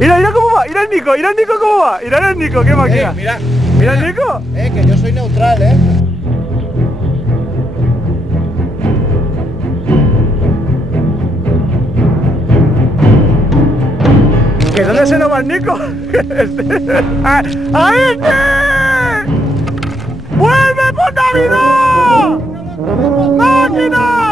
Mira cómo va, mira el Nico cómo va, mira el Nico, qué máquina. Mira el Nico. Que yo soy neutral, ¿Que dónde se nos va el Nico? ¡Ahí sí! ¡Vuelve por Navidad! ¡Máquina!